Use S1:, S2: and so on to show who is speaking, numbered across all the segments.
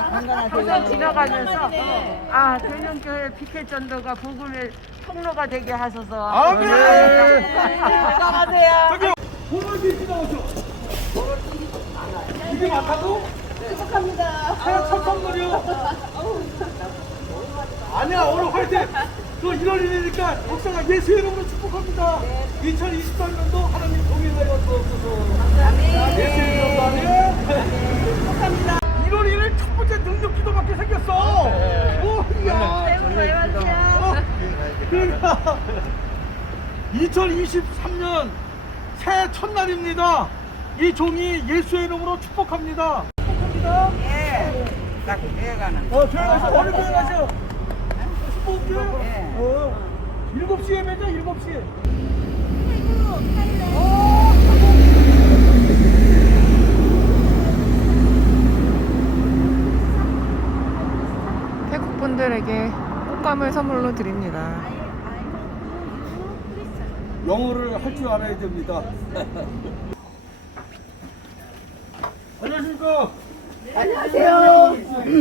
S1: 항상 지나가면서 아 대년교회 피켓 전도가 복음의 통로가 되게 하소서.
S2: 아멘.
S1: 건강하세요.
S2: 저기요. 보물 빛이 나오죠. 이게 많다고?
S3: 축복합니다.
S2: 새해 첫 선물이요. 아니야 오늘 화이팅. 또 1월 1일이니까 목사가 예수 이름으로 축복합니다. 2023년도 하나님 동행하여 주옵소서. 예수 이름으로 아멘.
S3: 축복합니다.
S2: 1월 1일 첫 번째 능력 기도밖에 생겼어. 오, 이야.
S3: 새해 복 많이 받으세요.
S2: 그러니까 2023년 새해 첫날입니다. 이 종이 예수의 이름으로 축복합니다. 축복합니다.
S1: 예. 나 교회 가는.
S2: 교회 가서 어느 교회 가세요? 축복교회?
S1: 예.
S2: 7시에 매죠? 7시에.
S4: 태국 분들에게 꽃감을 선물로 드립니다.
S2: 영어를 할 줄 알아야 됩니다. 안녕하십니까?
S3: 안녕하세요.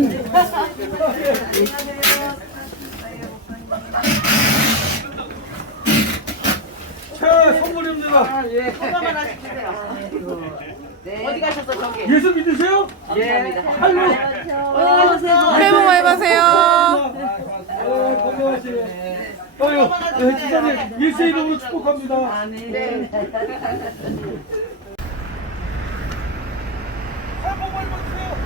S2: 새 선물입니다.
S1: 예. 건강만 하시세요. 네. 어디 가셔서 저기.
S2: 예수 믿으세요?
S1: 예.
S2: 할로.
S3: 어디 가세요?
S4: 새해 복 많이 받으세요.
S2: 건강하세요. 아유, 지사님 예수 이름으로 축복합니다.
S1: 네.
S2: 새해 복 많이 받으세요.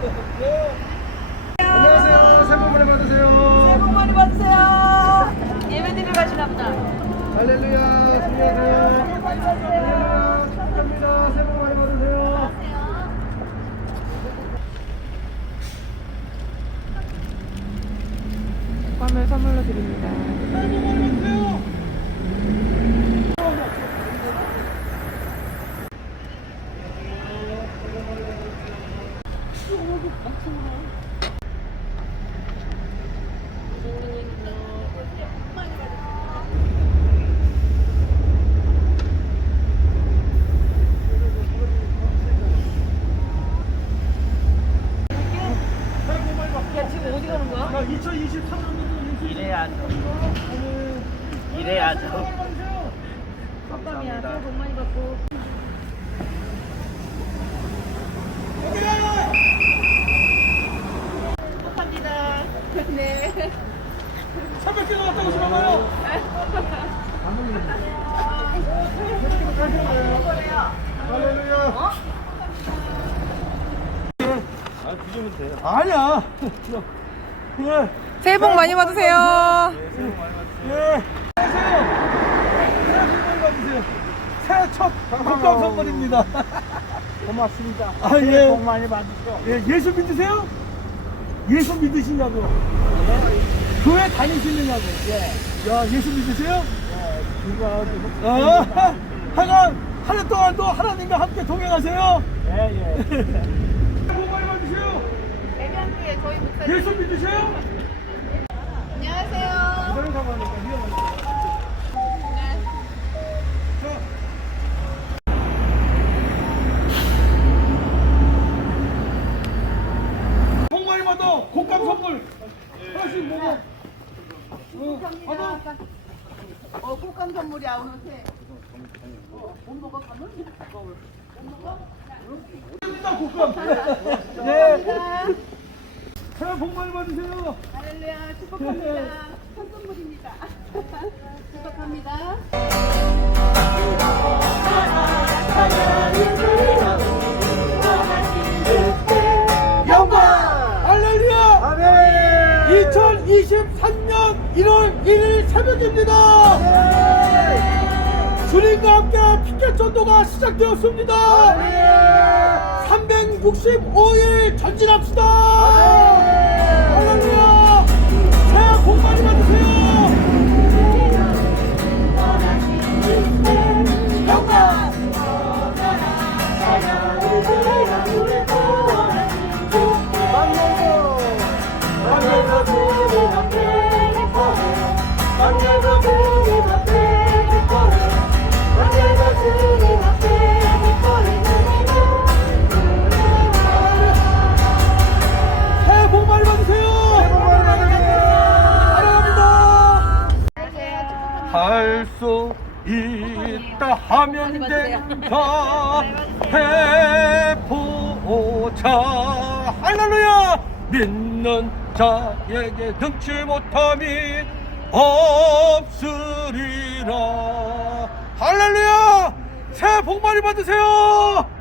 S2: 안녕하세요. 새해 복 많이 받으세요.
S3: 새해 복 많이 받으세요. 예배드리러 가시나 보다.
S2: 할렐루야, 승리하세요. 할렐루야, 축복합니다. 새해 복 많이 받으세요.
S4: 꽃감을 선물로 드립니다.
S2: 새해 복 많이 받으세요.
S3: 지금 어디 가는 거야?
S2: 2023년도
S1: 이래야죠. 이래야죠.
S3: 건강이야. 새해 복 많이 받고. 축복합니다. 네.
S2: 새벽에 나왔다 오시나 봐요. 할렐루야. 드시면 돼요. 아니야. 예.
S4: 새해 복 많이 받으세요.
S2: 예. 새해 첫 국감 선물입니다.
S1: 고맙습니다.
S2: 아, 예.
S1: 복 많이 받으시오.
S2: 예, 예수 믿으세요? 예수 믿으시냐고? 교회 다니시느냐고?
S1: 예.
S2: 야, 예수 믿으세요?
S1: 이거
S2: 하여간 한 해 동안도 하나님과 함께 동행하세요.
S1: 예.
S2: 복 많이 받으세요.
S3: 대명교회 저희 목사님.
S2: 예수 믿으세요?
S3: 안녕하세요.
S2: 그런 상황이니까 위험하니까. 복 많이 받아. 곶감 선물 하나씩 먹어. 받아.
S3: 꽃감 선물이야 오늘 새. 못 먹어 가면?
S2: 일단 곶감. 네. 새해 복 많이 받으세요.
S3: 할렐루야 축복합니다. 첫 선물입니다. 축복합니다.
S2: 영광! 할렐루야! 아멘! 2023년 1월 1일 새벽입니다! 주님과 함께 피켓 전도가 시작되었습니다! 365일 전진합시다! 할렐루야! 새해 복 많이 받으세요! 영광! 할 수 있다 하면 된다 해보자. 할렐루야. 믿는 자에게 능치 못함이 없으리라. 할렐루야. 새해 복 많이 받으세요.